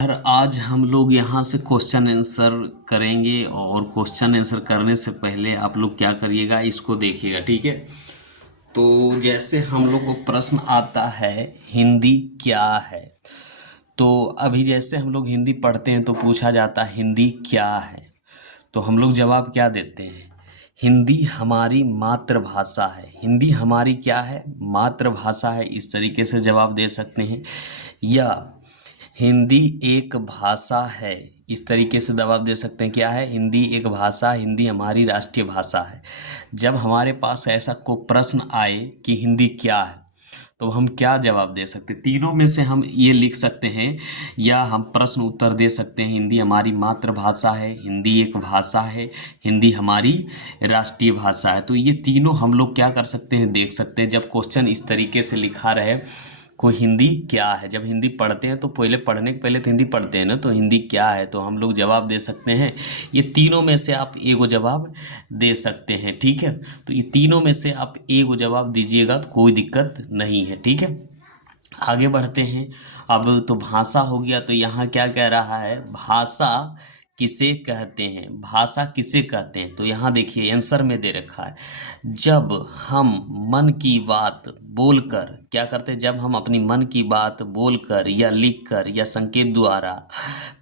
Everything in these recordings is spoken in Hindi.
यार आज हम लोग यहाँ से क्वेश्चन आंसर करेंगे और क्वेश्चन आंसर करने से पहले आप लोग क्या करिएगा, इसको देखिएगा। ठीक है, तो जैसे हम लोग को प्रश्न आता है हिंदी क्या है, तो अभी जैसे हम लोग हिंदी पढ़ते हैं तो पूछा जाता है हिंदी क्या है, तो हम लोग जवाब क्या देते हैं? हिंदी हमारी मातृभाषा है। हिंदी हमारी क्या है? मातृभाषा है। इस तरीके से जवाब दे सकते हैं। या हिंदी एक भाषा है, इस तरीके से जवाब दे सकते हैं। क्या है? हिंदी एक भाषा, हिंदी हमारी राष्ट्रीय भाषा है। जब हमारे पास ऐसा कोई प्रश्न आए कि हिंदी क्या है, तो हम क्या जवाब दे सकते हैं? तीनों में से हम ये लिख सकते हैं, या हम प्रश्न उत्तर दे सकते हैं हिंदी हमारी मातृभाषा है, हिंदी एक भाषा है, हिंदी हमारी राष्ट्रीय भाषा है। तो ये तीनों हम लोग क्या कर सकते हैं, देख सकते हैं। जब क्वेश्चन इस तरीके से लिखा रहे को हिंदी क्या है, जब हिंदी पढ़ते हैं तो पहले पढ़ने के पहले तो हिंदी पढ़ते हैं ना, तो हिंदी क्या है, तो हम लोग जवाब दे सकते हैं। ये तीनों में से आप एगो जवाब दे सकते हैं। ठीक है, तो ये तीनों में से आप एगो जवाब दीजिएगा तो कोई दिक्कत नहीं है। ठीक है, आगे बढ़ते हैं। अब तो भाषा हो गया, तो यहाँ क्या कह रहा है, भाषा किसे कहते हैं? भाषा किसे कहते हैं? तो यहाँ देखिए आंसर में दे रखा है, जब हम मन की बात बोलकर क्या करते हैं, जब हम अपनी मन की बात बोलकर या लिखकर या संकेत द्वारा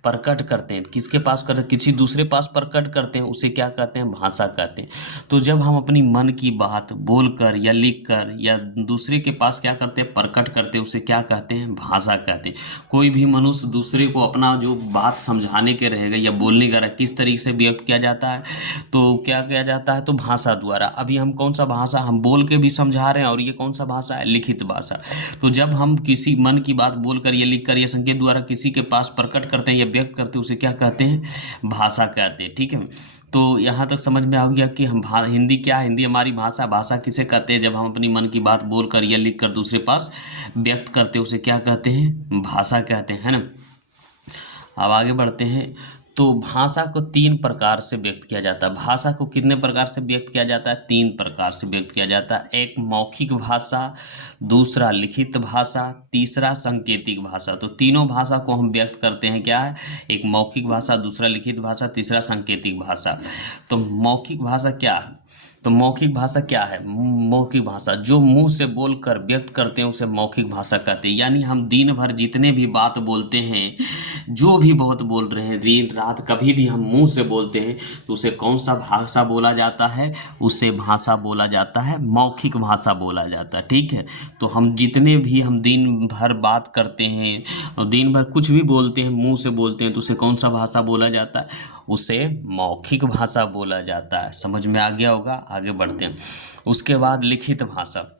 प्रकट करते हैं, किसके पास करते हैं, किसी दूसरे पास प्रकट करते हैं, उसे क्या कहते हैं? भाषा कहते हैं। तो जब हम अपनी मन की बात बोलकर या लिखकर या दूसरे के पास क्या करते हैं, प्रकट करते हैं, उसे क्या कहते हैं? भाषा कहते हैं। कोई भी मनुष्य दूसरे को अपना जो बात समझाने के रहेगा या बोलने का किस तरीके से व्यक्त किया जाता है, तो क्या किया जाता है? तो भाषा द्वारा। अभी हम कौन सा भाषा, हम बोल के भी समझा रहे हैं, और ये कौन सा भाषा है? लिखित भाषा। तो जब हम किसी मन की बात बोलकर या लिखकर या संकेत द्वारा किसी के पास प्रकट करते हैं या व्यक्त करते हैं, उसे क्या कहते हैं? भाषा कहते हैं। ठीक है, तो यहाँ तक समझ में आ गया कि हम हिंदी क्या है, हिंदी हमारी भाषा। भाषा किसे कहते हैं? जब हम अपनी मन की बात बोलकर या लिखकर दूसरे पास व्यक्त करते हैं, उसे क्या कहते हैं? भाषा कहते हैं, है ना। अब आगे बढ़ते हैं। तो भाषा को तीन प्रकार से व्यक्त किया जाता है। भाषा को कितने प्रकार से व्यक्त किया जाता है? तीन प्रकार से व्यक्त किया जाता है। एक मौखिक भाषा, दूसरा लिखित भाषा, तीसरा सांकेतिक भाषा। तो तीनों भाषा को हम व्यक्त करते हैं, क्या है? एक मौखिक भाषा, दूसरा लिखित भाषा, तीसरा सांकेतिक भाषा। तो मौखिक भाषा क्या है? तो मौखिक भाषा क्या है? मौखिक भाषा जो मुंह से बोलकर व्यक्त करते हैं, उसे मौखिक भाषा कहते हैं। यानी हम दिन भर जितने भी बात बोलते हैं, जो भी बहुत बोल रहे हैं, दिन रात कभी भी हम मुंह से बोलते हैं, तो उसे कौन सा भाषा बोला जाता है? उसे भाषा बोला जाता है, मौखिक भाषा बोला जाता है। ठीक है, तो हम जितने भी हम दिन भर बात करते हैं और दिन भर कुछ भी बोलते हैं, मुंह से बोलते हैं, तो उसे कौन सा भाषा बोला जाता है? उसे मौखिक भाषा बोला जाता है। समझ में आ गया होगा। आगे बढ़ते हैं। उसके बाद लिखित भाषा।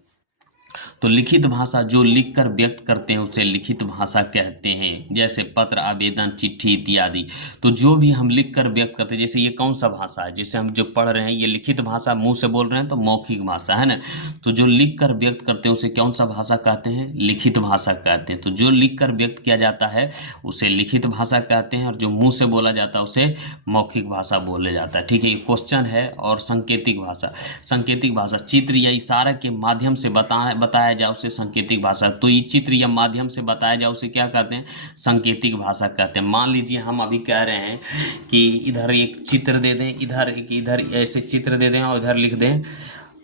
तो लिखित भाषा जो लिखकर व्यक्त करते हैं, उसे लिखित भाषा कहते हैं। जैसे पत्र, आवेदन, चिट्ठी इत्यादि। तो जो भी हम लिखकर व्यक्त करते हैं, जैसे ये कौन सा भाषा है, जैसे हम जो पढ़ रहे हैं, ये लिखित भाषा, मुंह से बोल रहे हैं तो मौखिक भाषा है ना। तो जो लिखकर व्यक्त करते हैं, उसे कौन सा भाषा कहते हैं? लिखित भाषा कहते हैं। तो जो लिखकर व्यक्त किया जाता है, उसे लिखित भाषा कहते हैं, और जो मुंह से बोला जाता है, उसे मौखिक भाषा बोला जाता है। ठीक है, ये क्वेश्चन है। और सांकेतिक भाषा। सांकेतिक भाषा चित्र या इशारा के माध्यम से बताया जाए, उसे सांकेतिक भाषा। तो ये चित्र या माध्यम से बताया जाए, उसे क्या कहते हैं? सांकेतिक भाषा कहते हैं। मान लीजिए हम अभी कह रहे हैं कि इधर एक चित्र दे दें, इधर ऐसे चित्र दे दें और इधर लिख दें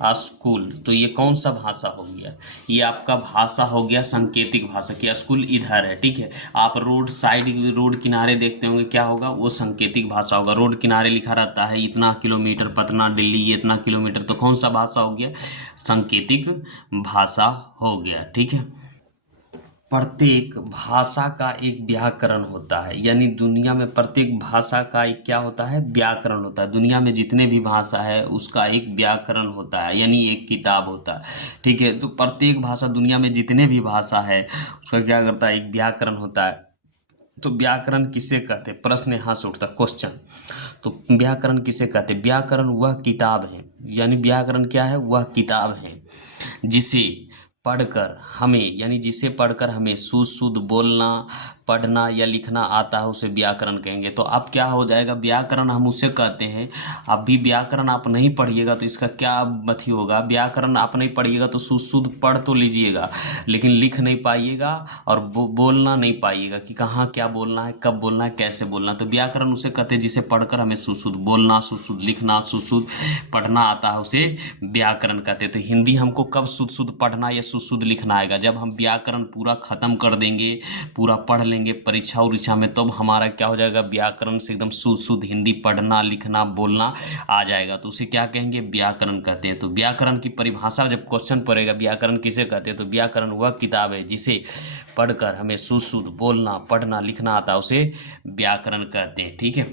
स्कूल। तो ये कौन सा भाषा हो गया? ये आपका भाषा हो गया सांकेतिक भाषा कि स्कूल इधर है। ठीक है, आप रोड साइड, रोड किनारे देखते होंगे, क्या होगा? वो सांकेतिक भाषा होगा। रोड किनारे लिखा रहता है इतना किलोमीटर पटना दिल्ली, ये इतना किलोमीटर, तो कौन सा भाषा हो गया? सांकेतिक भाषा हो गया। ठीक है, प्रत्येक भाषा का एक व्याकरण होता है। यानी दुनिया में प्रत्येक भाषा का एक क्या होता है? व्याकरण होता है। दुनिया में जितने भी भाषा है, उसका एक व्याकरण होता है, यानी एक किताब होता है। ठीक है, तो प्रत्येक भाषा, दुनिया में जितने भी भाषा है, उसका क्या करता है? एक व्याकरण होता है। तो व्याकरण किसे कहते हैं? प्रश्न यहाँ से उठता है, क्वेश्चन। तो व्याकरण किसे कहते हैं? व्याकरण वह किताब है, यानी व्याकरण क्या है? वह किताब है जिसे पढ़कर हमें, यानी जिसे पढ़कर हमें शुद्ध शुद्ध बोलना, पढ़ना या लिखना आता है उसे व्याकरण कहेंगे। तो अब क्या हो जाएगा, व्याकरण हम उसे कहते हैं। अभी व्याकरण आप नहीं पढ़िएगा तो इसका क्या अथी होगा, व्याकरण आप नहीं पढ़िएगा तो शुद्ध पढ़ तो लीजिएगा लेकिन लिख नहीं पाइएगा और बोलना नहीं पाइएगा कि कहाँ क्या बोलना है, कब बोलना है, कैसे बोलना है। तो व्याकरण उसे कहते हैं जिसे पढ़कर हमें शुद्ध बोलना, शुद्ध लिखना, शुद्ध पढ़ना आता है, उसे व्याकरण कहते हैं। तो हिंदी हमको कब शुद्ध पढ़ना या शुद्ध लिखना आएगा, जब हम व्याकरण पूरा खत्म कर देंगे, पूरा पढ़ लेंगे परीक्षा उरीक्षा में, तब हमारा क्या हो जाएगा, व्याकरण से एकदम शुद्ध हिंदी पढ़ना लिखना बोलना आ जाएगा। तो उसे क्या कहेंगे, व्याकरण कहते हैं। तो व्याकरण की परिभाषा जब क्वेश्चन पड़ेगा व्याकरण किसे कहते हैं, तो व्याकरण वह किताब है जिसे पढ़कर हमें शुद्ध बोलना पढ़ना लिखना आता है, उसे व्याकरण कहते हैं। ठीक है,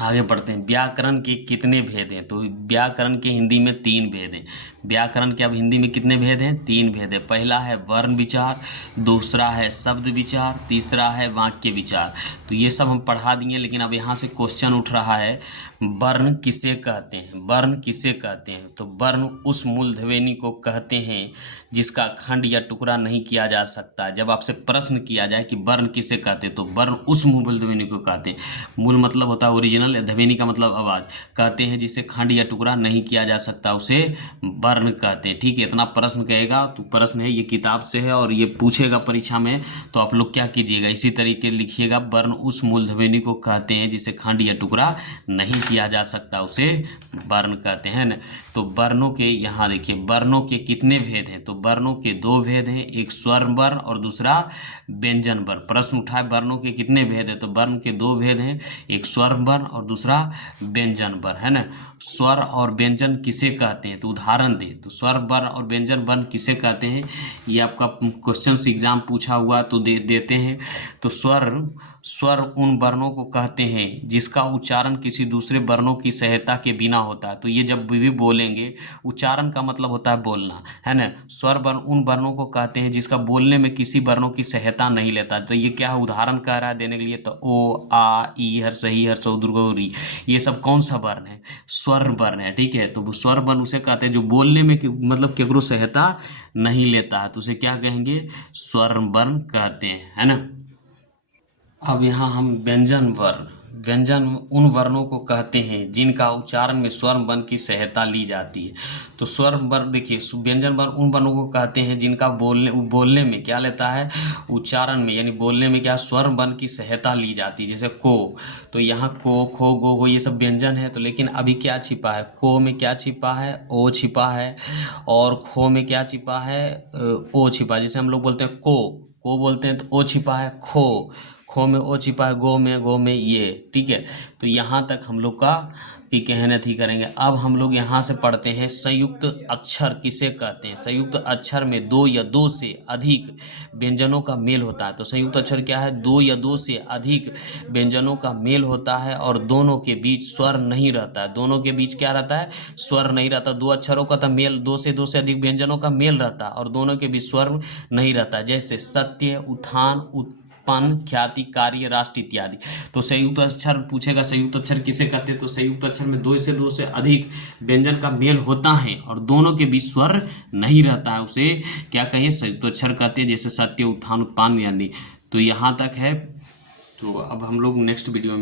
आगे बढ़ते हैं। व्याकरण के कितने भेद हैं, तो व्याकरण के हिंदी में 3 भेद हैं। व्याकरण के अब हिंदी में कितने भेद हैं, 3 भेद है। पहला है वर्ण विचार, दूसरा है शब्द विचार, तीसरा है वाक्य विचार। तो ये सब हम पढ़ा दिए, लेकिन अब यहाँ से क्वेश्चन उठ रहा है, वर्ण किसे कहते हैं, वर्ण किसे कहते हैं। तो वर्ण उस मूलध्वनि को कहते हैं जिसका खंड या टुकड़ा नहीं किया जा सकता। जब आपसे प्रश्न किया जाए कि वर्ण किसे कहते हैं, तो वर्ण उस मूलध्वनि को कहते हैं। मूल मतलब होता है ओरिजिनल, ध्वनि का मतलब आवाज, कहते हैं जिसे खंड या टुकड़ा नहीं किया जा सकता, उसे वर्ण कहते हैं। ठीक है, इतना प्रश्न कहेगा तो प्रश्न है, ये किताब से है और ये पूछेगा परीक्षा में, तो आप लोग क्या कीजिएगा, इसी तरीके लिखिएगा, वर्ण उस मूलध्वनि को कहते हैं जिसे खंड या टुकड़ा नहीं किया जा सकता, उसे वर्ण कहते हैं ना। तो वर्णों के यहाँ देखिए, वर्णों के कितने भेद हैं, तो वर्णों के 2 भेद हैं, एक स्वर वर्ण और दूसरा व्यंजन वर्ण। प्रश्न उठा है वर्णों के कितने भेद हैं, तो वर्ण के 2 भेद हैं, एक स्वर वर्ण और दूसरा व्यंजन वर्ण, है ना। स्वर और व्यंजन किसे कहते हैं, तो उदाहरण दे। तो स्वर वर्ण और व्यंजन वर्ण किसे कहते हैं, ये आपका क्वेश्चन एग्जाम पूछा हुआ तो देते हैं। तो स्वर उन वर्णों को कहते हैं जिसका उच्चारण किसी दूसरे वर्णों की सहायता के बिना होता है। तो ये जब भी बोलेंगे, उच्चारण का मतलब होता है बोलना, है ना। स्वर वर्ण उन वर्णों को कहते हैं जिसका बोलने में किसी वर्णों की सहायता नहीं लेता। तो ये क्या उदाहरण कह रहा है देने के लिए, तो ओ आ ई हर्ष ई हर्ष दुर्गौरी, ये सब कौन सा वर्ण है, स्वर वर्ण है। ठीक है, तो स्वर वर्ण उसे कहते हैं जो बोलने में मतलब केकरो सहायता नहीं लेता है, तो उसे क्या कहेंगे, स्वर वर्ण कहते हैं, है ना। अब यहाँ हम व्यंजन उन वर्णों को कहते हैं जिनका उच्चारण में स्वर वर्ण की सहायता ली जाती है। तो स्वर वर्ण देखिए, व्यंजन वर्ण उन वर्णों को कहते हैं जिनका बोलने में क्या लेता है, उच्चारण में, यानी बोलने में क्या स्वर वर्ण की सहायता ली जाती है। जैसे को, तो यहाँ को खो गो गो ये सब व्यंजन है, तो लेकिन अभी क्या छिपा है, को में क्या छिपा है, ओ छिपा है, और खो में क्या छिपा है, ओ छिपा। जैसे हम लोग बोलते हैं को बोलते हैं तो ओ छिपा है, खो में ओ छिपा है, गो में ये। ठीक है, तो यहाँ तक हम लोग का की कहनत ही करेंगे। अब हम लोग यहाँ से पढ़ते हैं संयुक्त अक्षर किसे कहते हैं। संयुक्त अक्षर में 2 या 2 से अधिक व्यंजनों का मेल होता है। तो संयुक्त अक्षर क्या है, 2 या 2 से अधिक व्यंजनों का मेल होता है और दोनों के बीच स्वर नहीं रहता है। दोनों के बीच क्या रहता है, स्वर नहीं रहता। 2 अक्षरों का तो मेल, 2 से अधिक व्यंजनों का मेल रहता है और दोनों के बीच स्वर नहीं रहता। जैसे सत्य, उत्थान, उत्पन्न, ख्याति, कार्य, राष्ट्र इत्यादि। तो संयुक्त अक्षर पूछेगा, संयुक्त अक्षर किसे कहते हैं, तो संयुक्त अक्षर में 2 से अधिक व्यंजन का मेल होता है और दोनों के बीच स्वर नहीं रहता है, उसे क्या कहें, संयुक्त अक्षर कहते हैं। जैसे सत्य, उत्थान, उत्पन्न आदि। तो यहाँ तक है। तो अब हम लोग नेक्स्ट वीडियो में